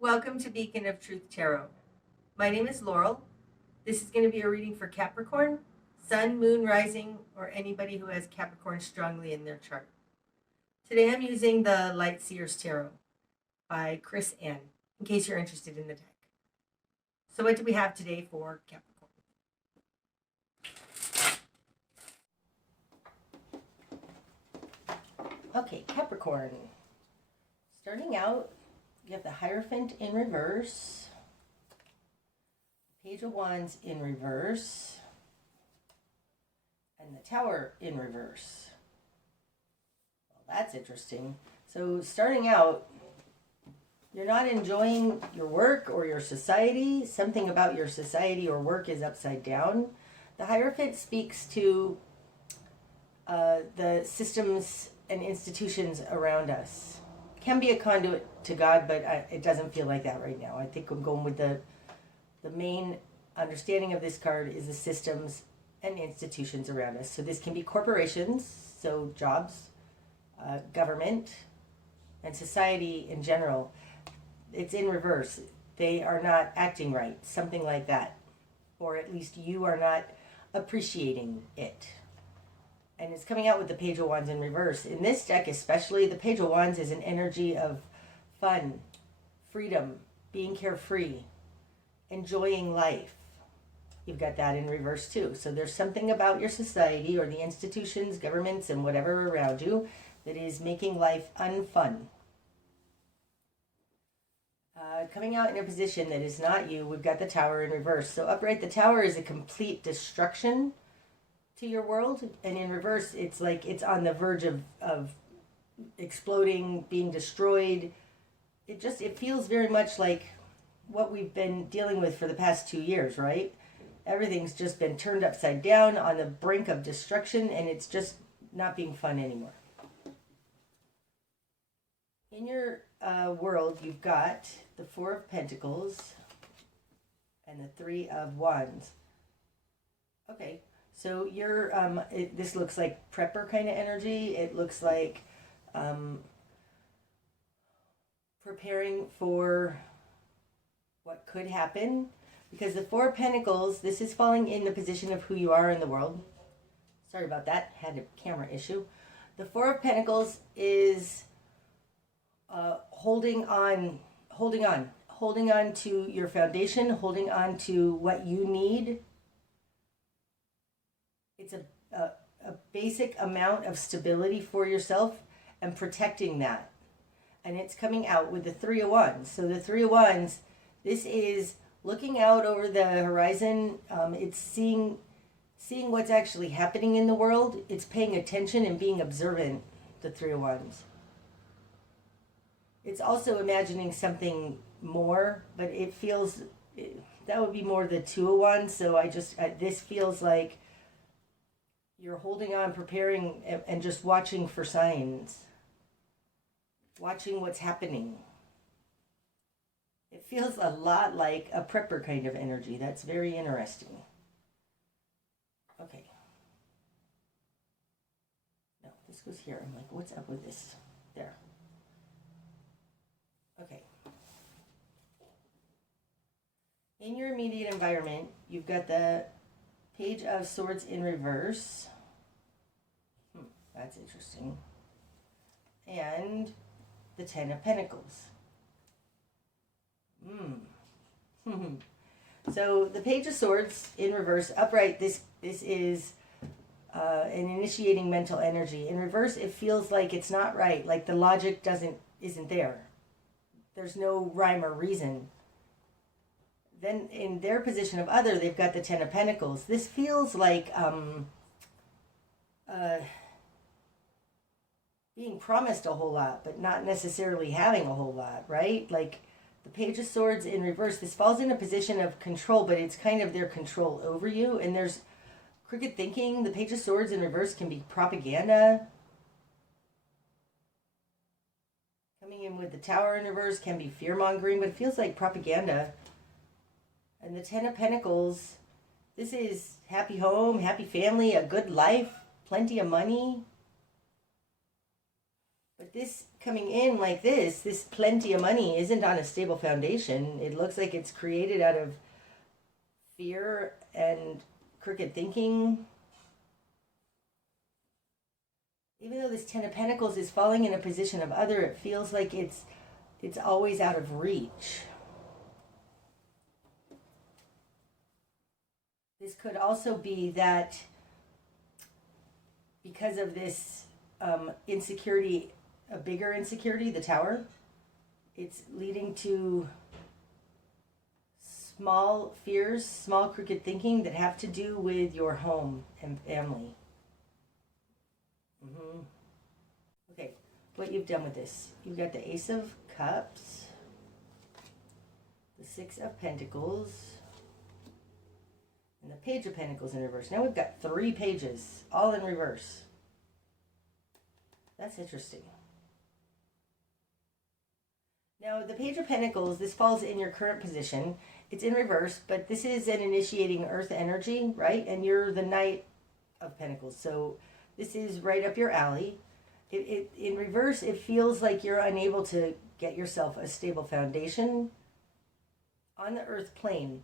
Welcome to Beacon of Truth Tarot. My name is Laurel. This is going to be a reading for Capricorn, Sun, Moon, Rising, or anybody who has Capricorn strongly in their chart. Today I'm using the Lightseers Tarot by Chris N, in case you're interested in the deck. So what do we have today for Capricorn? Okay, Capricorn. Starting out, you have the Hierophant in reverse, Page of Wands in reverse, and the Tower in reverse. Well, that's interesting. So starting out, you're not enjoying your work or your society. Something about your society or work is upside down. The Hierophant speaks to the systems and institutions around us. Can be a conduit to God, but it doesn't feel like that right now. I think I'm going with the main understanding of this card is the systems and institutions around us. So this can be corporations, so jobs, government, and society in general. It's in reverse. They are not acting right, something like that. Or at least you are not appreciating it. And it's coming out with the Page of Wands in reverse. In this deck especially, the Page of Wands is an energy of fun, freedom, being carefree, enjoying life. You've got that in reverse too. So there's something about your society or the institutions, governments, and whatever around you that is making life unfun. Coming out in a position that is not you, we've got the Tower in reverse. So upright, the Tower is a complete destruction to your world, and in reverse it's like it's on the verge of exploding, being destroyed. It feels very much like what we've been dealing with for the past 2 years, right? Everything's just been turned upside down, on the brink of destruction, and it's just not being fun anymore. In your world, you've got the Four of Pentacles and the Three of Wands. Okay. So you're, this looks like prepper kind of energy. It looks like preparing for what could happen. Because the Four of Pentacles, this is falling in the position of who you are in the world. Sorry about that, had a camera issue. The Four of Pentacles is holding on to your foundation, holding on to what you need. It's a basic amount of stability for yourself and protecting that. And it's coming out with the Three of Wands. So the Three of Wands, this is looking out over the horizon. It's seeing what's actually happening in the world. It's paying attention and being observant, the Three of Wands. It's also imagining something more, but it feels, that would be more the Two of Wands. So this feels like you're holding on, preparing, and just watching for signs. Watching what's happening. It feels a lot like a prepper kind of energy. That's very interesting. Okay. No, this goes here. I'm like, what's up with this? There. Okay. In your immediate environment, you've got the Page of Swords in reverse. That's interesting. And the Ten of Pentacles. So the Page of Swords in reverse, upright, this is an initiating mental energy. In reverse, it feels like it's not right, like the logic isn't there. There's no rhyme or reason. Then in their position of other, they've got the Ten of Pentacles. This feels like being promised a whole lot, but not necessarily having a whole lot, right? Like the Page of Swords in reverse, this falls in a position of control, but it's kind of their control over you. And there's crooked thinking. The Page of Swords in reverse can be propaganda. Coming in with the Tower in reverse can be fear-mongering, but it feels like propaganda. And the Ten of Pentacles, this is happy home, happy family, a good life, plenty of money. But But this coming in like this plenty of money isn't on a stable foundation. It looks like it's created out of fear and crooked thinking. Even though this Ten of Pentacles is falling in a position of other, it feels like it's always out of reach. This could also be that because of this insecurity, a bigger insecurity, the Tower, it's leading to small fears, small crooked thinking that have to do with your home and family. Okay, what you've done with this. You've got the Ace of Cups, the Six of Pentacles, and the Page of Pentacles in reverse. Now we've got 3 pages, all in reverse. That's interesting. Now, the Page of Pentacles, this falls in your current position. It's in reverse, but this is an initiating earth energy, right? And you're the Knight of Pentacles, so this is right up your alley. In reverse, it feels like you're unable to get yourself a stable foundation on the earth plane.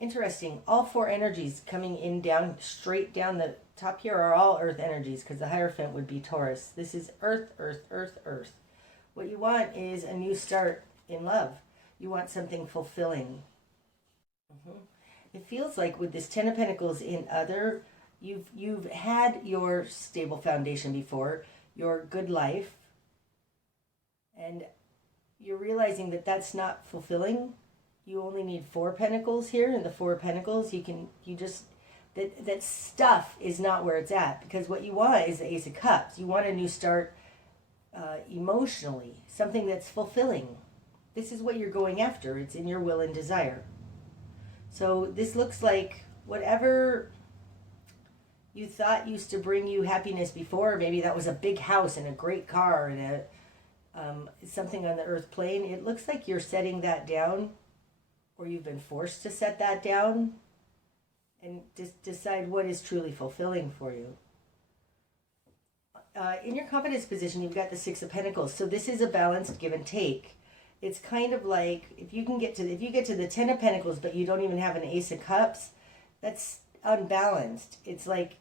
Interesting. All 4 energies coming in down, straight down the top here are all earth energies because the Hierophant would be Taurus. This is earth, earth, earth, earth. What you want is a new start in love. You want something fulfilling. It feels like with this Ten of Pentacles in other, you've had your stable foundation before, your good life, and you're realizing that that's not fulfilling. You only need 4 pentacles here, and the 4 pentacles, that stuff is not where it's at, because what you want is the Ace of Cups. You want a new start emotionally, something that's fulfilling. This is what you're going after. It's in your will and desire. So this looks like whatever you thought used to bring you happiness before, maybe that was a big house and a great car and something on the earth plane. It looks like you're setting that down, or you've been forced to set that down and decide what is truly fulfilling for you. In your confidence position, you've got the Six of Pentacles. So this is a balanced give and take. It's kind of like if you get to the Ten of Pentacles, but you don't even have an Ace of Cups, that's unbalanced. It's like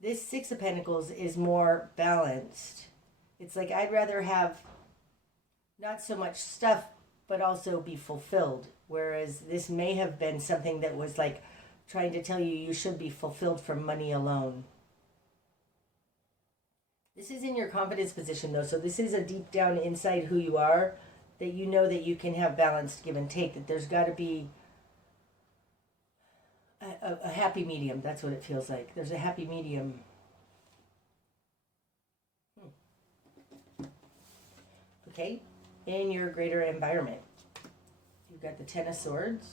this Six of Pentacles is more balanced. It's like I'd rather have not so much stuff, but also be fulfilled. Whereas this may have been something that was like trying to tell you should be fulfilled from money alone. This is in your confidence position though, so this is a deep down inside who you are, that you know that you can have balanced give and take, that there's got to be a happy medium. That's what it feels like. There's a happy medium. Okay, in your greater environment, you've got the Ten of Swords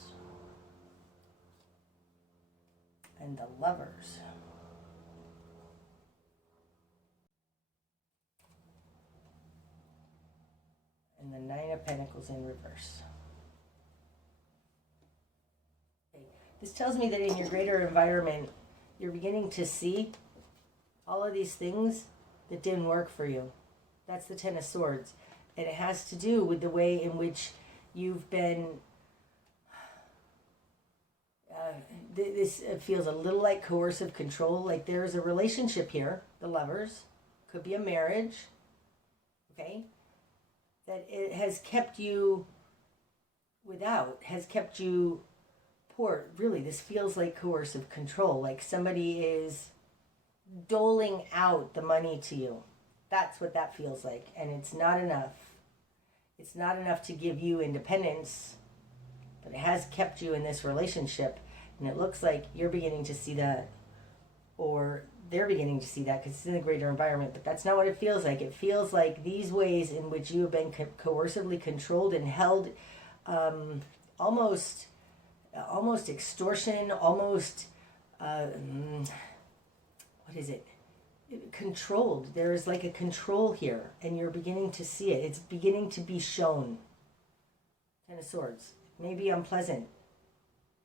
and the Lovers. And the Nine of Pentacles in reverse. Okay. This tells me that in your greater environment, you're beginning to see all of these things that didn't work for you. That's the Ten of Swords. And it has to do with the way in which you've been... this feels a little like coercive control. Like there is a relationship here, the Lovers. Could be a marriage. Okay? That it has kept you has kept you poor. Really, this feels like coercive control, like somebody is doling out the money to you. That's what that feels like, and it's not enough. It's not enough to give you independence, but it has kept you in this relationship, and it looks like you're beginning to see that, or they're beginning to see that because it's in a greater environment, but that's not what it feels like. It feels like these ways in which you have been coercively controlled and held, almost extortion, almost, what is it? Controlled. There is like a control here, and you're beginning to see it. It's beginning to be shown. Ten of Swords. Maybe unpleasant,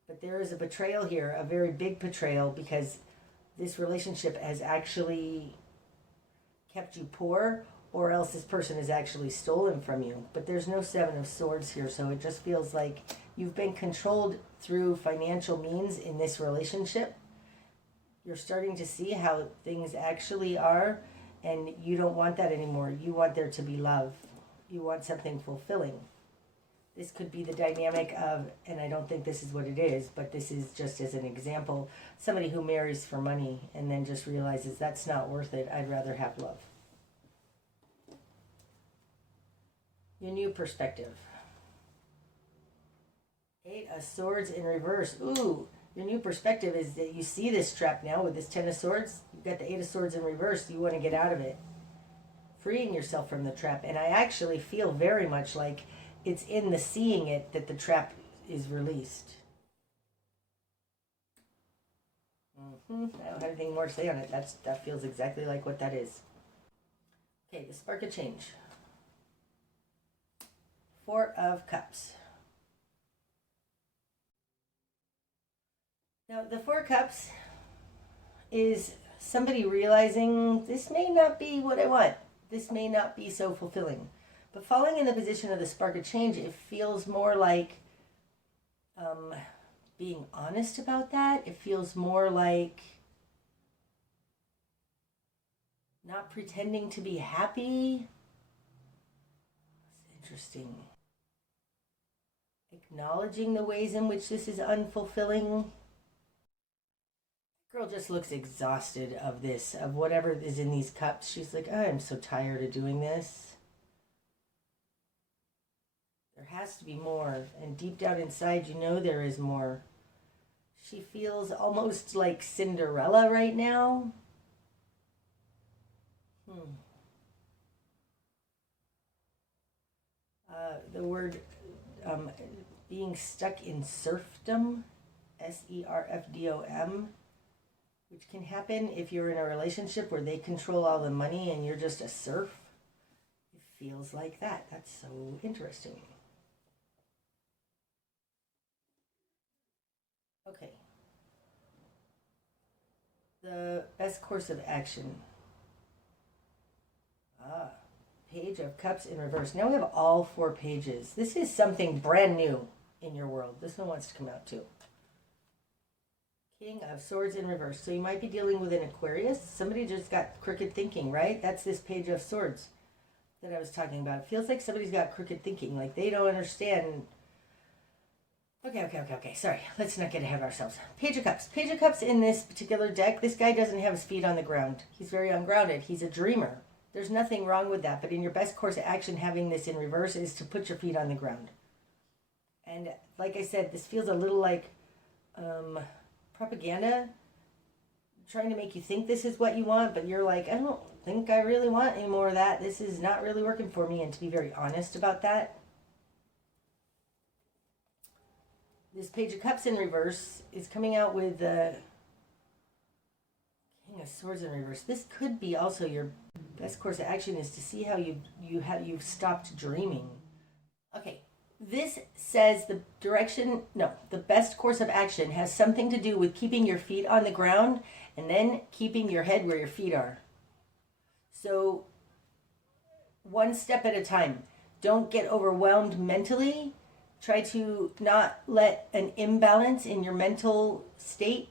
but there is a betrayal here, a very big betrayal, because this relationship has actually kept you poor, or else this person has actually stolen from you. But there's no Seven of Swords here, so it just feels like you've been controlled through financial means in this relationship. You're starting to see how things actually are, and you don't want that anymore. You want there to be love. You want something fulfilling. This could be the dynamic of, and I don't think this is what it is, but this is just as an example, somebody who marries for money and then just realizes that's not worth it. I'd rather have love. Your new perspective. Eight of Swords in reverse. Ooh, your new perspective is that you see this trap now with this Ten of Swords. You've got the Eight of Swords in reverse. You want to get out of it. Freeing yourself from the trap. And I actually feel very much like it's in the seeing it that the trap is released. I don't have anything more to say on it. That feels exactly like what that is. Okay, the spark of change. Four of Cups. Now, the Four of Cups is somebody realizing this may not be what I want. This may not be so fulfilling. But falling in the position of the spark of change, it feels more like being honest about that. It feels more like not pretending to be happy. It's interesting. Acknowledging the ways in which this is unfulfilling. Girl just looks exhausted of this, of whatever is in these cups. She's like, oh, I'm so tired of doing this. There has to be more, and deep down inside, you know there is more. She feels almost like Cinderella right now. The word being stuck in serfdom, serfdom, which can happen if you're in a relationship where they control all the money and you're just a serf. It feels like that. That's so interesting. Okay. The best course of action. Page of Cups in reverse. Now we have all four pages. This is something brand new in your world. This one wants to come out too. King of Swords in reverse. So you might be dealing with an Aquarius. Somebody just got crooked thinking, right? That's this Page of Swords that I was talking about. It feels like somebody's got crooked thinking. Like they don't understand. Okay. Sorry. Let's not get ahead of ourselves. Page of Cups. Page of Cups in this particular deck. This guy doesn't have his feet on the ground. He's very ungrounded. He's a dreamer. There's nothing wrong with that. But in your best course of action, having this in reverse is to put your feet on the ground. And like I said, this feels a little like propaganda. Trying to make you think this is what you want. But you're like, I don't think I really want any more of that. This is not really working for me. And to be very honest about that. This Page of Cups in reverse is coming out with the King of Swords in reverse. This could be also your best course of action is to see how you've stopped dreaming. Okay, this says the best course of action has something to do with keeping your feet on the ground and then keeping your head where your feet are. So, one step at a time. Don't get overwhelmed mentally. Try to not let an imbalance in your mental state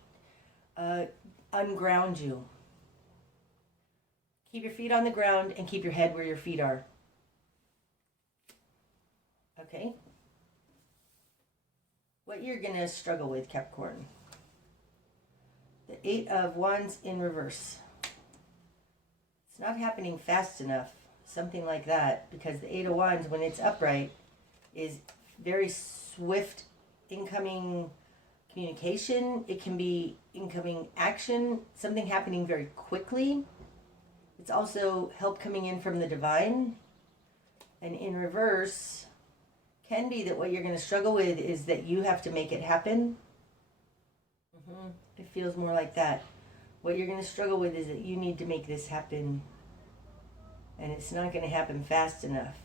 unground you. Keep your feet on the ground and keep your head where your feet are. Okay? What you're going to struggle with, Capricorn. The Eight of Wands in reverse. It's not happening fast enough. Something like that. Because the Eight of Wands, when it's upright, is very swift incoming communication. It can be incoming action, something happening very quickly. It's also help coming in from the divine. And in reverse can be that what you're going to struggle with is that you have to make it happen. It feels more like that. What you're going to struggle with is that you need to make this happen. And it's not going to happen fast enough.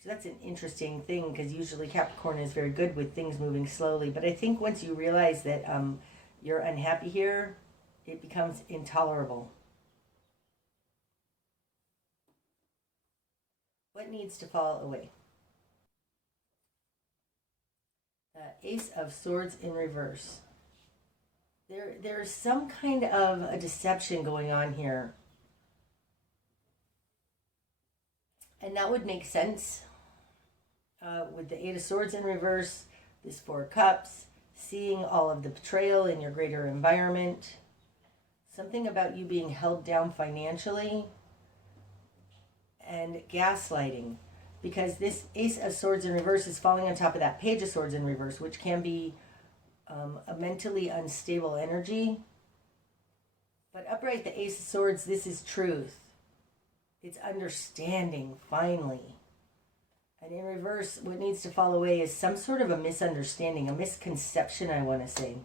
So that's an interesting thing because usually Capricorn is very good with things moving slowly. But I think once you realize that you're unhappy here, it becomes intolerable. What needs to fall away? Ace of Swords in reverse. There's some kind of a deception going on here. And that would make sense with the Eight of Swords in reverse, this Four of Cups, seeing all of the betrayal in your greater environment. Something about you being held down financially and gaslighting. Because this Ace of Swords in reverse is falling on top of that Page of Swords in reverse, which can be a mentally unstable energy. But upright, the Ace of Swords, this is truth. It's understanding, finally. And in reverse, what needs to fall away is some sort of a misunderstanding, a misconception, I want to say.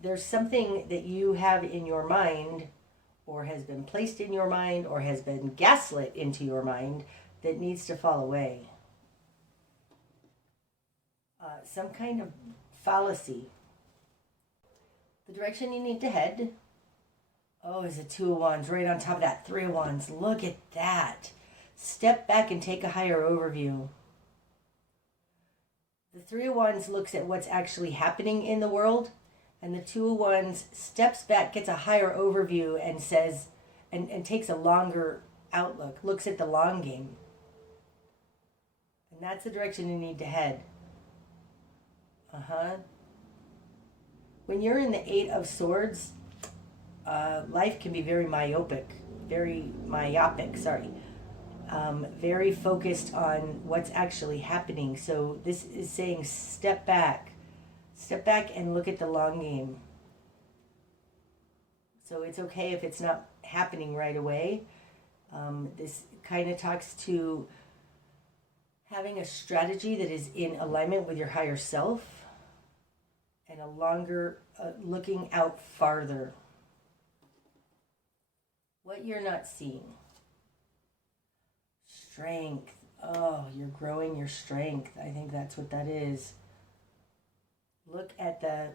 There's something that you have in your mind, or has been placed in your mind, or has been gaslit into your mind, that needs to fall away. Some kind of fallacy. The direction you need to head. Oh, is a Two of Wands right on top of that Three of Wands. Look at that. Step back and take a higher overview. The Three of Wands looks at what's actually happening in the world, and the Two of Wands steps back, gets a higher overview, and says, and takes a longer outlook, looks at the long game. And that's the direction you need to head. When you're in the Eight of Swords, life can be very myopic, very focused on what's actually happening. So this is saying step back and look at the long game. So it's okay if it's not happening right away. This kind of talks to having a strategy that is in alignment with your higher self and a longer looking out farther. What you're not seeing. Strength. Oh, you're growing your strength. I think that's what that is. Look at the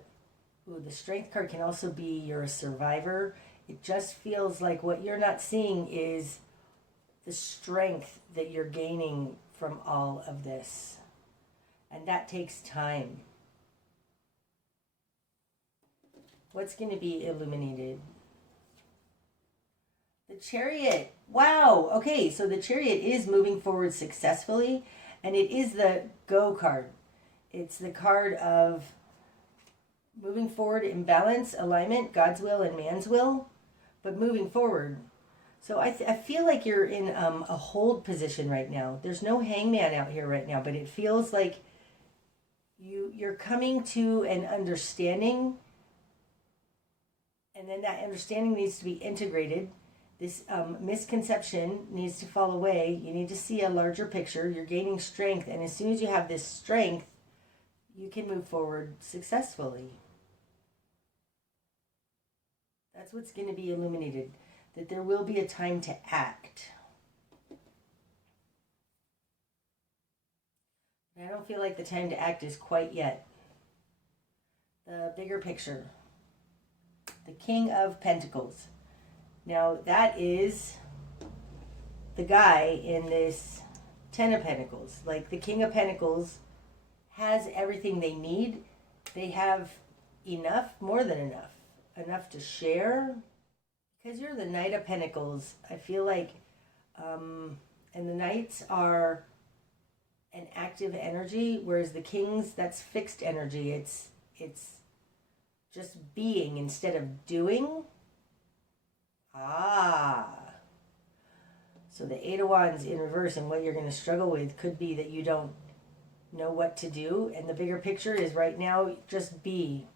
strength card can also be you're a survivor. It just feels like what you're not seeing is the strength that you're gaining from all of this. And that takes time. What's going to be illuminated? The Chariot. Wow. Okay, so the Chariot is moving forward successfully, and it is the go card. It's the card of moving forward in balance, alignment, God's will and man's will, but moving forward. So I feel like you're in a hold position right now. There's no hangman out here right now, but it feels like you're coming to an understanding, and then that understanding needs to be integrated. This misconception needs to fall away. You need to see a larger picture. You're gaining strength, and as soon as you have this strength, you can move forward successfully. That's what's going to be illuminated, that there will be a time to act. I don't feel like the time to act is quite yet. The bigger picture. The King of Pentacles. Now that is the guy in this Ten of Pentacles. Like the King of Pentacles has everything they need. They have enough, more than enough. Enough to share. Because you're the Knight of Pentacles, I feel like, and the Knights are an active energy, whereas the Kings, that's fixed energy. It's just being instead of doing. So the Eight of Wands in reverse, and what you're going to struggle with could be that you don't know what to do, and the bigger picture is right now, just be.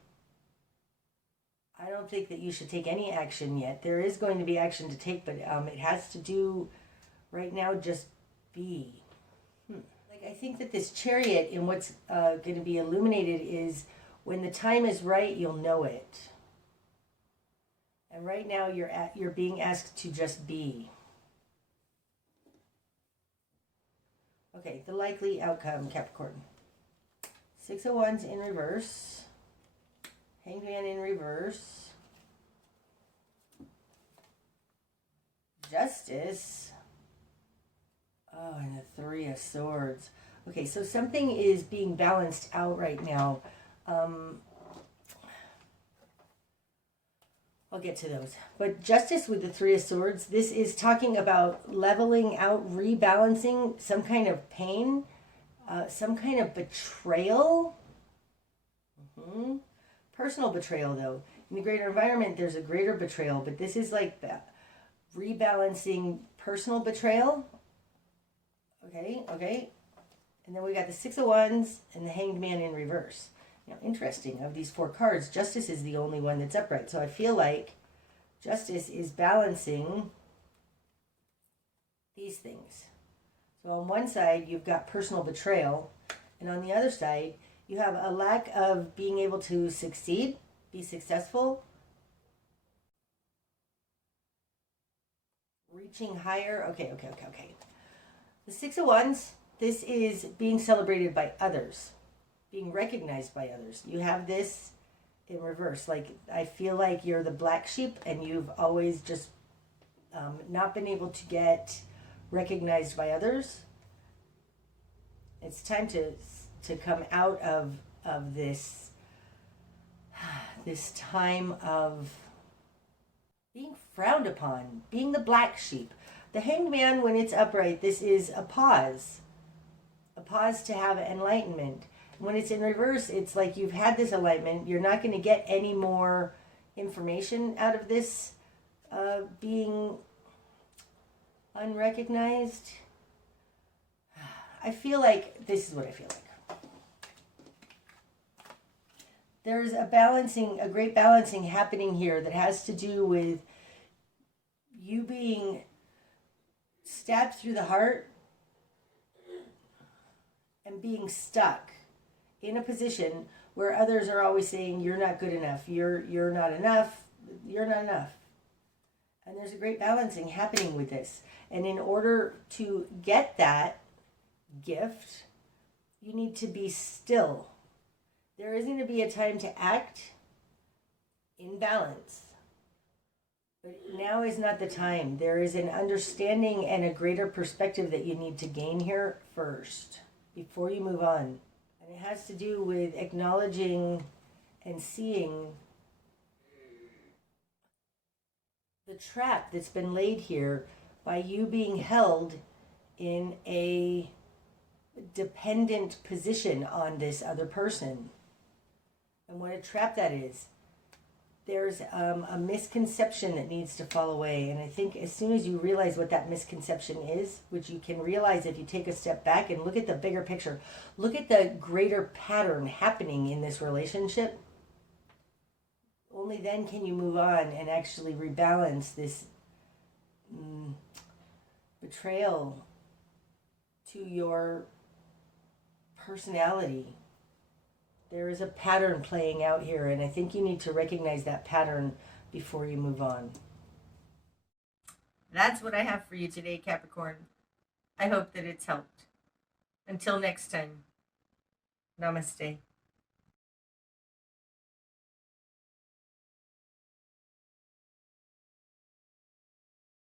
I don't think that you should take any action yet. There is going to be action to take, but it has to do right now, just be. Like I think that this Chariot and what's going to be illuminated is when the time is right, you'll know it. And right now you're being asked to just be. Okay, the likely outcome, Capricorn. Six of Wands in reverse. Hanged Man in reverse. Justice. Oh, and the Three of Swords. Okay, so something is being balanced out right now. I'll get to those. But Justice with the Three of Swords, this is talking about leveling out, rebalancing, some kind of pain, some kind of betrayal. Personal betrayal, though. In the greater environment, there's a greater betrayal, but this is like the rebalancing personal betrayal. Okay. And then we got the Six of Wands and the Hanged Man in reverse. Now, interesting, of these four cards, Justice is the only one that's upright. So I feel like Justice is balancing these things. So on one side, you've got personal betrayal. And on the other side, you have a lack of being able to succeed, be successful, reaching higher. Okay. The Six of Wands, this is being celebrated by others, being recognized by others. You have this in reverse. Like, I feel like you're the black sheep and you've always just not been able to get recognized by others. It's time to come out of this time of being frowned upon, being the black sheep. The Hanged Man, when it's upright, this is a pause to have enlightenment. When it's in reverse, it's like you've had this enlightenment. You're not going to get any more information out of this being unrecognized. I feel like this is what I feel like. There's a great balancing happening here that has to do with you being stabbed through the heart and being stuck in a position where others are always saying you're not good enough, you're not enough, you're not enough. And there's a great balancing happening with this. And in order to get that gift, you need to be still. There is going to be a time to act in balance. But now is not the time. There is an understanding and a greater perspective that you need to gain here first, before you move on. And it has to do with acknowledging and seeing the trap that's been laid here by you being held in a dependent position on this other person. And what a trap that is. There's a misconception that needs to fall away. And I think as soon as you realize what that misconception is, which you can realize if you take a step back and look at the bigger picture, look at the greater pattern happening in this relationship, only then can you move on and actually rebalance this betrayal to your personality. There is a pattern playing out here, and I think you need to recognize that pattern before you move on. That's what I have for you today, Capricorn. I hope that it's helped. Until next time, namaste.